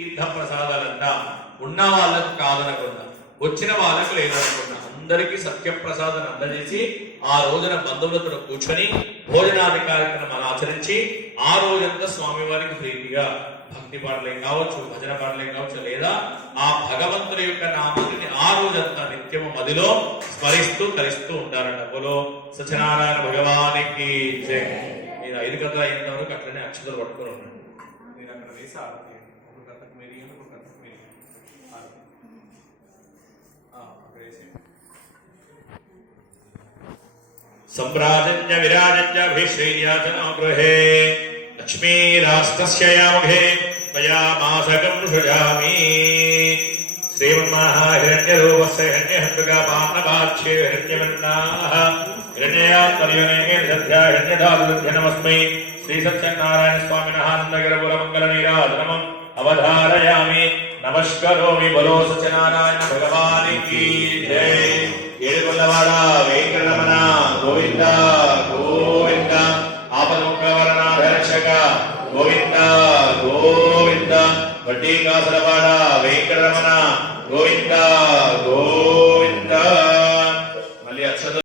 తీర్థ ప్రసాదాలంతా ఉన్న వాళ్ళకు కాదనకుండా వచ్చిన వాళ్ళకు లేదనుకున్నా అందరికీ సత్యప్రసాదం అందజేసి ఆ రోజున బంధువులతో కూర్చొని భోజనాది కార్యక్రమాలు ఆచరించి ఆ రోజంతా స్వామివారికి ప్రీతిగా భక్తి పాటలే కావచ్చు, భజన పాటలే కావచ్చు, లేదా ఆ భగవంతుని యొక్క నామాన్ని ఆ రోజంతా నిత్యము మదిలో స్మరిస్తూ తరిస్తూ ఉంటారంట. బోలో సత్యనారాయణ భగవానికి జై. నేను 5 గంటల అయినంత వరకు అట్లనే అక్షతలు పట్టుకుని ఉన్నాను. నేను అక్కడ వేసి ఆడుతాను. ఒక గంటకు మీరు ఒక గంటకు మీరు సంప్రాజన్య విరాజన్యాభిశ్రీయాచనో గృహే లక్ష్మీరాస్తస్య యాముఖే మయామాసకం సృజామి. శ్రీమన్మహాహిరణ్యరూపస్య హిరణ్యహంతృగాపాన్నపాచ్ఛే హిరణ్యవర్ణాః హిరణ్యయాత్మర్యోనేధ్యాహిరణ్యధాతుభ్య నమస్మై. శ్రీ సత్యనారాయణ స్వామినః ఆనందగిరపురమంగళ నీరాజనమం అవధారయామి. నమస్కరోమి. బలో సత్యనారాయణ భగవానికి జై. ఏడుకొండవాడ వెంకటరమణ గోవింద గోవింద. ఆపదముఖవరనాథ రక్షక గోవింద గోవింద. వడ్డీ కాసులవాడ వెంకటరమణ గోవింద